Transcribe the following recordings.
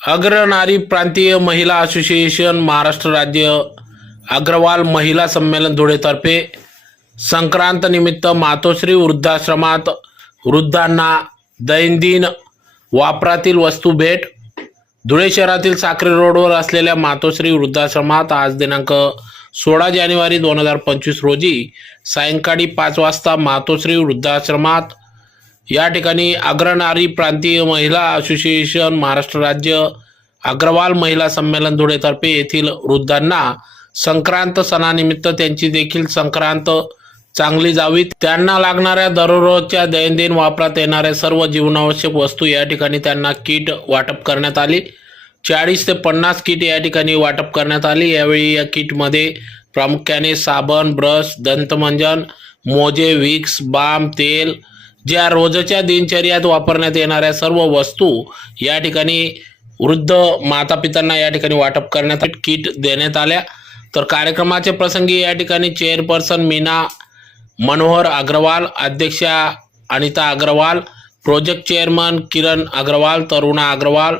अग्रनारी प्रांतीय महिला असोसिएशन महाराष्ट्र राज्य अग्रवाल महिला संमेलन धुळेतर्फे संक्रांतनिमित्त मातोश्री वृद्धाश्रमात वृद्धांना दैनंदिन वापरातील वस्तू भेट धुळे शहरातील साखरे रोडवर असलेल्या मातोश्री वृद्धाश्रमात आज दिनांक सोळा जानेवारी दोन हजार पंचवीस रोजी सायंकाळी पाच वाजता मातोश्री वृद्धाश्रमात या ठिकाणी अग्रनारी प्रांतीय महिला असोसिएशन महाराष्ट्र राज्य अग्रवाल महिला संमेलन धुळेतर्फे येथील वृद्धांना संक्रांत सणानिमित्त त्यांची देखील संक्रांत चांगली जावी. त्यांना लागणाऱ्या दररोजच्या दैनंदिन वापरात येणाऱ्या सर्व जीवनावश्यक वस्तू या ठिकाणी त्यांना किट वाटप करण्यात आली. चाळीस ते पन्नास किट या ठिकाणी वाटप करण्यात आली. यावेळी या किटमध्ये प्रामुख्याने साबण ब्रश दंतमंजन मोजे विक्स बाम तेल ज्या रोजच्या दिनचर्यात वापरण्यात येणाऱ्या सर्व वस्तू या ठिकाणी वृद्ध माता पित्यांना या ठिकाणी वाटप करण्यात किट देण्यात आल्या. तर कार्यक्रमाचे प्रसंगी या ठिकाणी चेअरपर्सन मीना मनोहर अग्रवाल अध्यक्षा अनिता अग्रवाल प्रोजेक्ट चेअरमन किरण अग्रवाल तरुणा अग्रवाल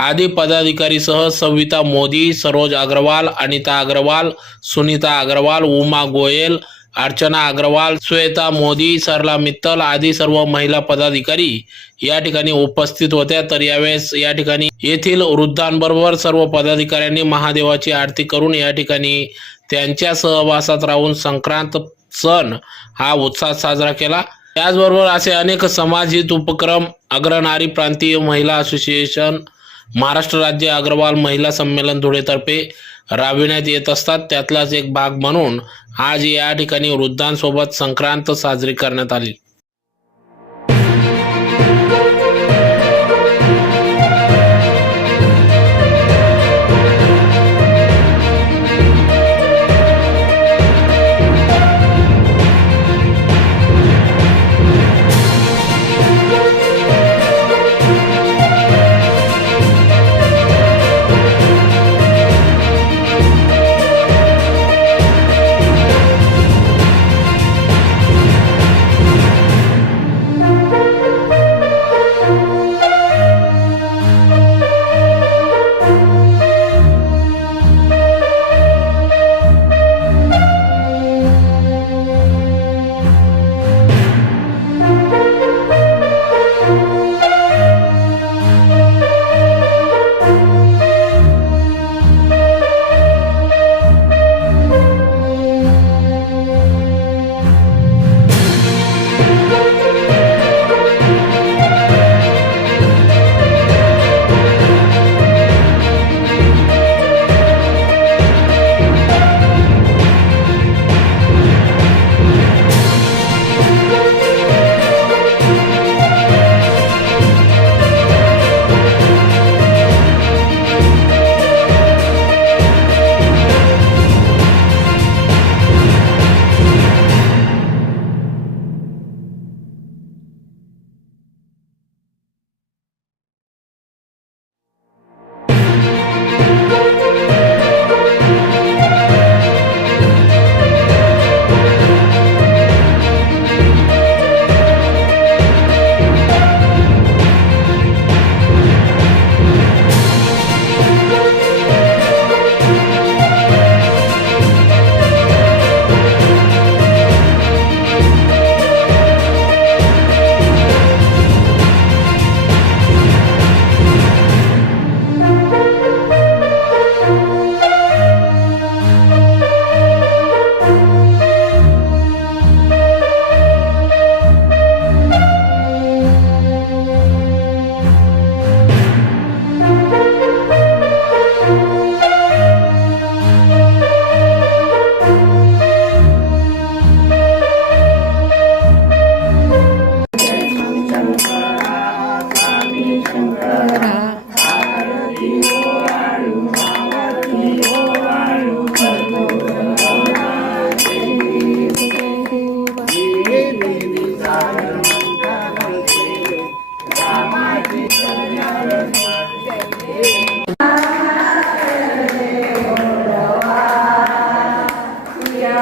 आदी पदाधिकारीसह सविता मोदी सरोज अग्रवाल अनिता अग्रवाल सुनीता अग्रवाल उमा गोयल अर्चना अग्रवाल श्वेता मोदी सरला मित्तल आदी सर्व महिला पदाधिकारी या ठिकाणी उपस्थित होत्या. तर यावेळेस या ठिकाणी येथील वृद्धांबरोबर सर्व पदाधिकाऱ्यांनी महादेवाची आरती करून या ठिकाणी त्यांच्या सहवासात राहून संक्रांत सण हा उत्साहात साजरा केला. त्याचबरोबर असे अनेक समाजहित उपक्रम अग्रनारी प्रांतीय महिला असोसिएशन महाराष्ट्र राज्य अग्रवाल महिला संमेलन धुळेतर्फे राबविण्यात येत असतात. त्यातलाच एक भाग म्हणून आज या ठिकाणी वृद्धांसोबत संक्रांत साजरी करण्यात आली.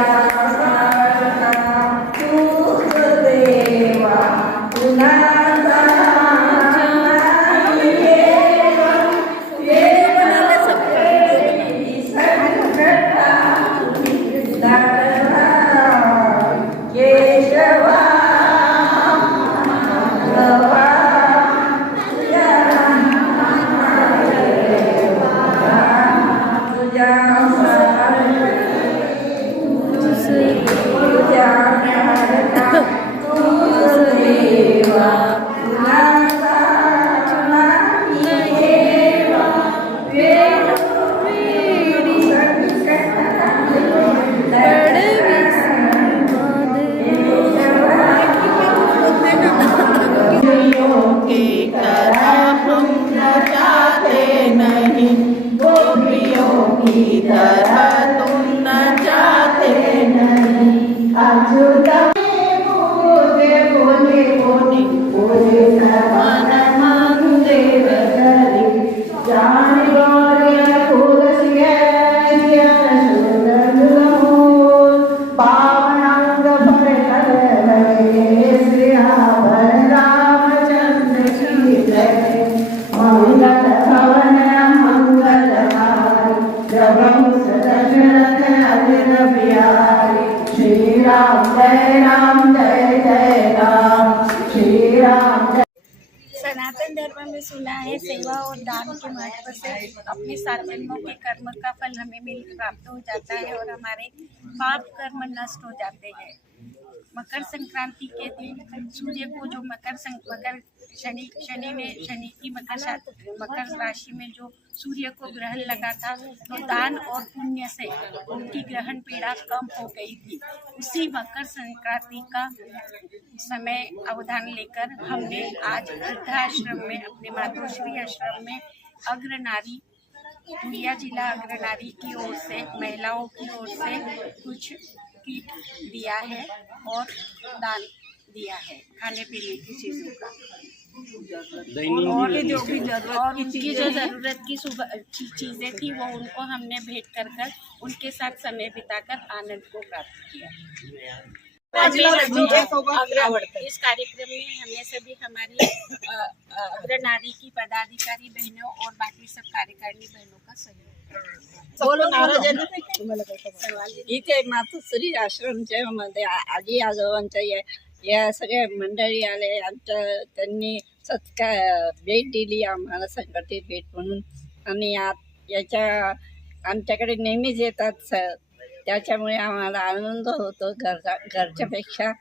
Obrigada. मन सनातन में सुना है सेवा और दान के महत्त्व से अपने सार्वजनिकों के कर्म का फल हमें मिल प्राप्त हो जाता है और हमारे पाप कर्म नष्ट हो जाते हैं। मकर संक्रांति के दिन सूर्य को जो मकर संक, मकर शनि शनि में शनि की मकर मकर राशि में जो सूर्य को ग्रहण लगा था तो दान और पुण्य से उनकी ग्रहण पीड़ा कम हो गई थी। उसी मकर संक्रांति का समय अवधान लेकर हमने आज वृद्धाश्रम में, अपने मातोश्री आश्रम में अग्रनारी पुरिया जिला अग्रनारी की ओर से, महिलाओं की ओर से कुछ किट दिया है और दान दिया है खाने पीने की चीज़ों का। और जो भी और उनकी जो ज़रूरत की सुबह की चीज़ें थी वो उनको हमने भेंट कर कर उनके साथ समय बिताकर आनंद को प्राप्त किया। इस कार्यक्रम में हमें सभी हमारी अग्रनारी की पदाधिकारी बहनों और बाकी सब कार्यकारिणी बहनों का सहयोग इथे मातोश्री आश्रमच्या मध्ये आ- आजी आजोबांच्या या या सगळ्या मंडळी आले. आमच्या त्यांनी सत्कार भेट दिली आम्हाला संकटी भेट म्हणून. आणि आ याच्या आमच्याकडे नेहमीच येतात स त्याच्यामुळे आम्हाला आनंद होतो घरचा घरच्यापेक्षा.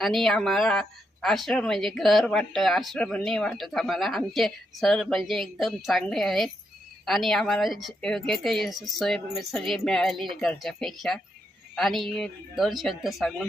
आणि आम्हाला आश्रम म्हणजे घर वाटतं आश्रम नाही वाटत आम्हाला. आमचे सर म्हणजे एकदम चांगले आहेत. आणि आम्हाला योग्य ते सोय सगळी मिळाली घरच्यापेक्षा. आणि दोन शब्द सांगून